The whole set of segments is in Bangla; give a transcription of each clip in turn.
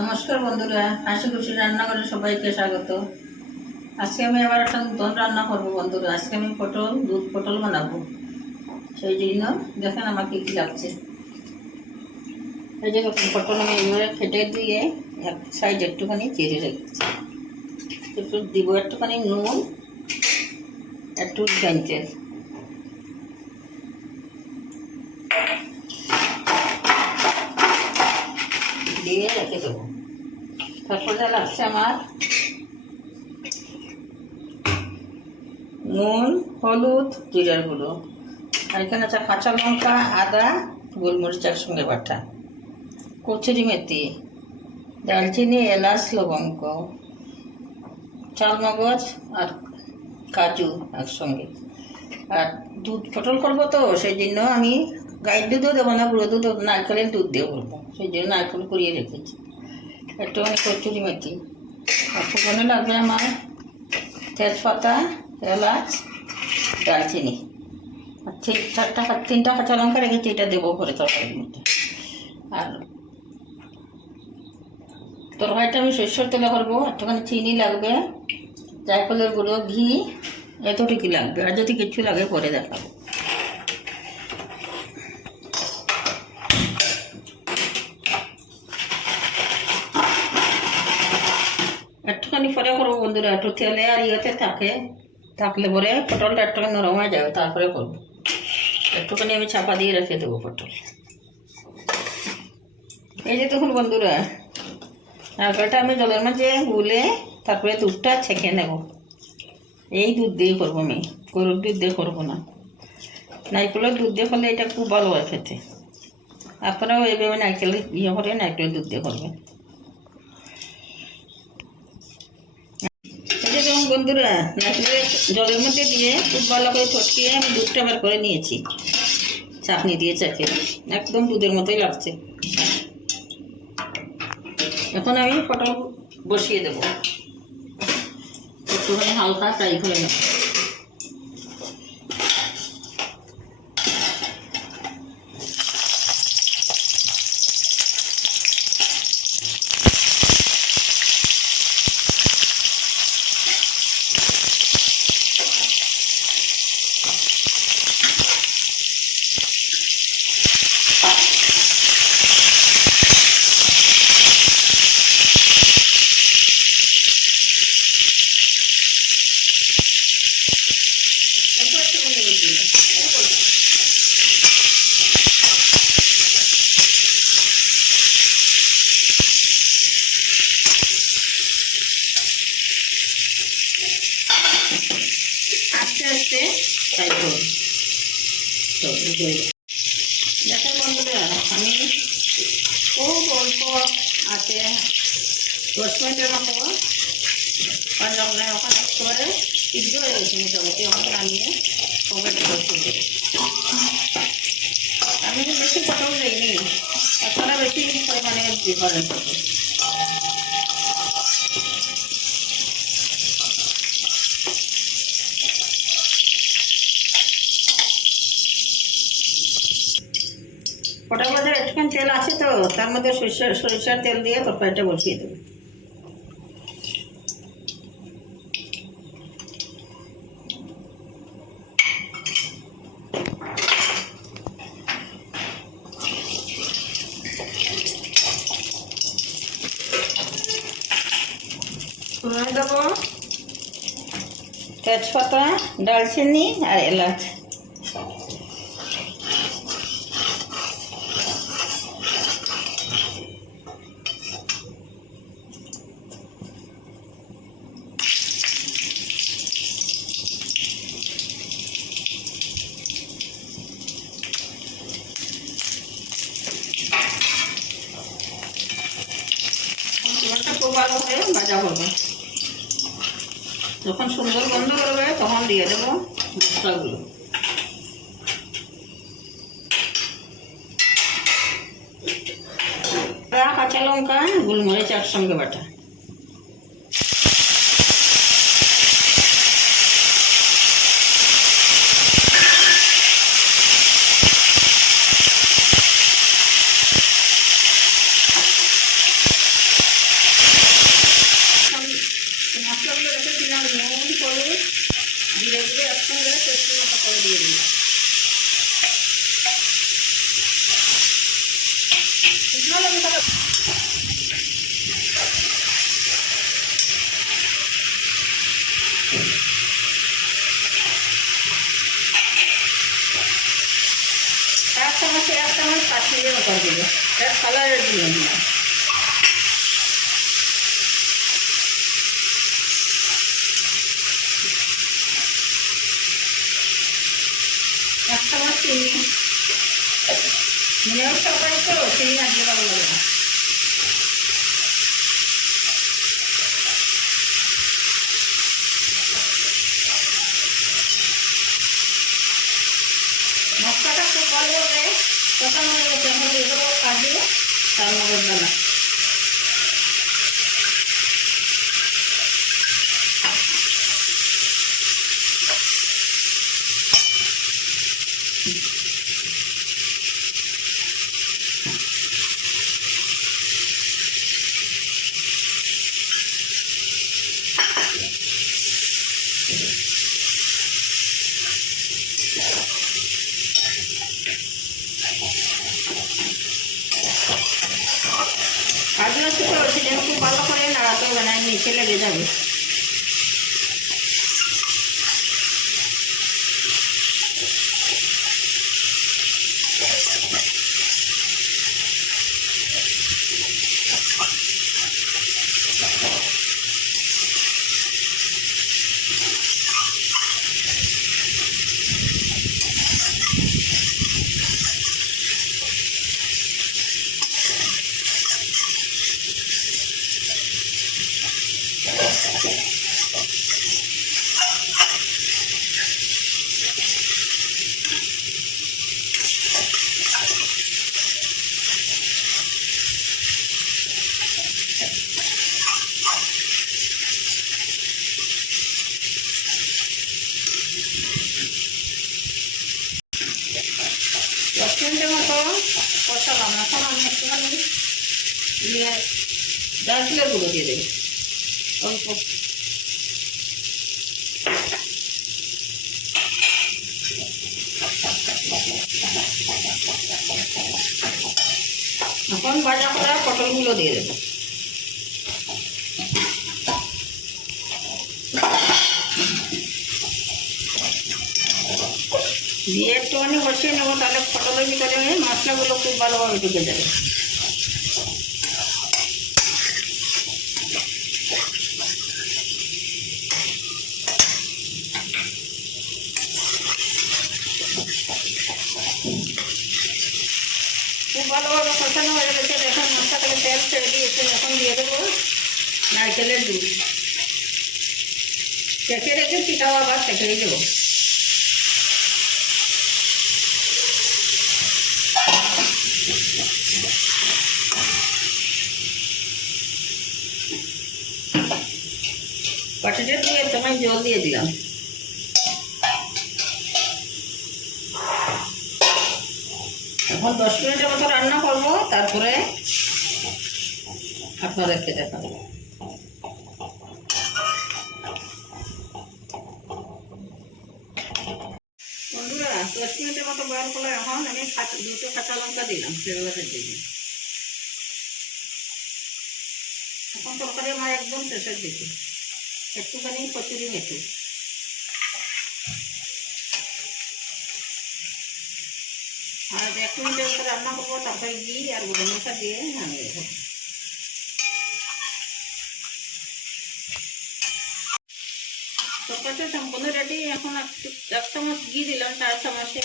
নমস্কার বন্ধুরা, হাসি খুশি রান্নাঘরে সবাইকে স্বাগত। আজকে আমি আবার একটা নতুন রান্না করবো বন্ধুরা। আজকে আমি দুধ পটল বানাবো। সেই জন্য দেখেন আমার কী কী লাগছে। এই যে পটল আমি এইভাবে কেটে দিয়ে এক সাইড একটুখানি চিড়ে রেখেছি। একটু দিব একটুখানি নুন, একটু তেল, দিয়ে রেখে দেবো। তারপরে লাগছে আমার নুন, হলুদ, জিরার গুঁড়ো, আর এখানে আছে কাঁচা লঙ্কা, আদা, গোলমরিচ একসঙ্গে বাটা, কচুরি মেথি, দারচিনি, এলাচ, লবঙ্গ, চালমগজ আর কাজু একসঙ্গে। আর দুধ পটল করবো তো সেই জন্য আমি গাইয়ের দুধও দেবো না, গুঁড়ো দুধ, নারকেলের দুধ দিয়ে করবো। সেই জন্য নারকেল কুড়িয়ে রেখেছি। একটুখানি কচুরি মেথি, আর ফোড়নে লাগবে আমার তেজপাতা, এলাচ, দারচিনি, আর তিনটা কাঁচা লঙ্কা রেখেছি, এটা দেবো করে তরকারির মধ্যে। আর তরকারিটা আমি সরষের তেলে করবো। একটুখানি চিনি লাগবে, জায়ফলের গুঁড়ো, ঘি, এতটুকুই লাগবে। আর যদি কিছু লাগে পরে দেখাবো। একটুখানি পরে করবো বন্ধুরা, একটু তেলে আর ইয়েতে থাকলে পরে পটলটা একটুখানি নরম হয়ে যাবে, তারপরে করবো। একটুখানি আমি চাপা দিয়ে রেখে দেবো পটল। এই যে দেখুন বন্ধুরা, নারকেলটা আমি জলের মাঝে গুলে তারপরে দুধটা ছেঁকে নেব। এই দুধ দিয়ে করবো আমি, গরুর দুধ দিয়ে করবো না। নারকেলের দুধ দিয়ে করলে এটা খুব ভালো হয় খেতে। আপনারাও এইভাবে নারকেল ইয়ে করে নারকেলের দুধ দিয়ে করবেন। যেমন বন্ধুরা, নারকেলের জলের মধ্যে দিয়ে খুব ভালো করে ফটকিয়ে আমি দুধটা বার করে নিয়েছি, চাটনি দিয়ে চেখে। একদম দুধের মতোই লাগছে। এখন আমি পটল বসিয়ে দেবো, একটুখানি হালকা ফ্রাই করে নেব। আস্তে আস্তে ফ্রাই করুন। দেখেন বন্ধুরা, আমি খুব অল্প আছে 10 মিনিটের মতো পারলাম না। ওখানে একেবারে সিদ্ধ হয়ে গেছে মোটামুটি। আমাকে নামিয়ে টমেটো বসিয়ে দেবো। আমি বেশি পটল দিইনি, আপনারা বেশি পরিমাণে দিবেন পটল। পটল মধ্যে একটুখানি তেল আছে তো, তার মধ্যে সরিষার তেল দিয়ে তরকারিটা বসিয়ে দেবো। দেবো তেজপাতা, দারচিনি আর এলাচ। খুব ভালো করে ভাজা করবে। যখন সুন্দর গন্ধ করবে তখন দিয়ে দেবো মশলাগুলো। কাঁচা লঙ্কা, গোলমরিচ একসঙ্গে বাটা। কিছুক্ষণ ধরে পেস্টের মতো করে দিয়ে দিলাম। শুকনো লঙ্কাটা এক চামচ কাশ্মীরের উপর দিল, এটা কালারের জন্য দিলাম। এক চামচ চিনি, নিরামিষ তরকারি তো চিনি আজকে ভালো লাগে না। মশলাটা খুব ভালোভাবে কষানো হয়ে গেছে, এখন দিয়ে দেবো কাজু আর মগজদানা। কাজু আছে তো সেজন্য খুব ভালো করে নাড়াতে হবে, না নিচে লেগে যাবে। মিনিটের মতো কষালাম, এখন আমি একটুখানি নারকেলের গুঁড়ো দিয়ে দেবো অল্প। এখন ভাজা করা পটলগুলো দিয়ে দেবো। দিয়ে একটুখানি কষিয়ে নেবো, তাহলে পটলের ভিতরে মশলাগুলো খুব ভালোভাবে ঢুকে যাবে। খুব ভালোভাবে কষানো হয়ে গেছে, এখন মশলা থেকে তেল ছেড়ে দিয়েছে। এখন দিয়ে দেবো নারকেলের দুধ, চেখে রেখে পিঠাও আবার চেখেই দেবো। বাটিতে দিয়ে তোমায় জল দিয়ে দিলাম। এখন 10 মিনিটের মতো রান্না করবো, তারপরে আপনাদেরকে দেখাবো। বন্ধুরা 10 মিনিটের মতো বয়ল করলে এখন আমি 2টো কাঁচা লঙ্কা দিলাম ফ্লেভারের দিকে। এখন তরকারি আমার একদম শেষের দিকে, একটুখানি কচুরি মেথি। আর 1 মিনিটের মতো রান্না করবো, তারপরে ঘি আর গরম মশলা দিয়ে নামিয়ে দেবো। তরকারিটা সম্পূর্ণ রেডি। এখন 1 চামচ ঘি দিলাম 4 চামচে,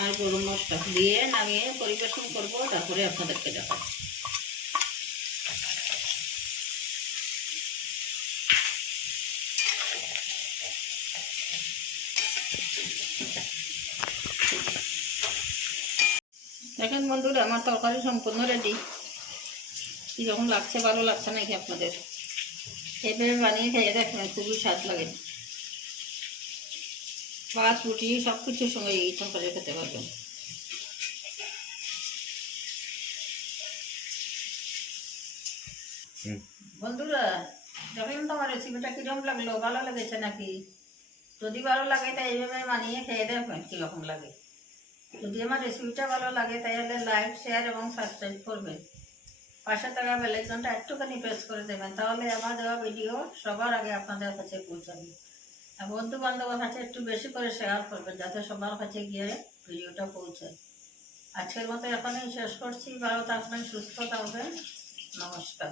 আর গরম মশলা দিয়ে নামিয়ে পরিবেশন করব, তারপরে আপনাদেরকে দেখাবো। দেখেন বন্ধুরা, আমার তরকারি সম্পূর্ণ রেডি। কীরকম লাগছে, ভালো লাগছে নাকি আপনাদের? এইভাবে বানিয়ে খেয়ে দেখবেন, খুবই স্বাদ লাগে। ভাত রুটি সব কিছুর সঙ্গে এই তরকারি খেতে পারবেন। বন্ধুরা দেখেন তো আমার রেসিপিটা কিরকম লাগলো, ভালো লেগেছে নাকি? যদি ভালো লাগে তাই এইভাবে বানিয়ে খেয়ে দেখবেন কীরকম লাগে। যদি আমার রেসিপিটা ভালো লাগে তাহলে লাইক, শেয়ার এবং সাবস্ক্রাইব করবেন। পাশে থাকা বেল আইকনটা একটুখানি প্রেস করে দেবেন, তাহলে আমার দেওয়া ভিডিও সবার আগে আপনাদের কাছে পৌঁছাবে। আর বন্ধু বান্ধবের কাছে একটু বেশি করে শেয়ার করবেন, যাতে সবার কাছে গিয়ে ভিডিওটা পৌঁছায়। আজকের মতো এখানেই শেষ করছি। ভালো থাকবেন, সুস্থ থাকবেন। নমস্কার।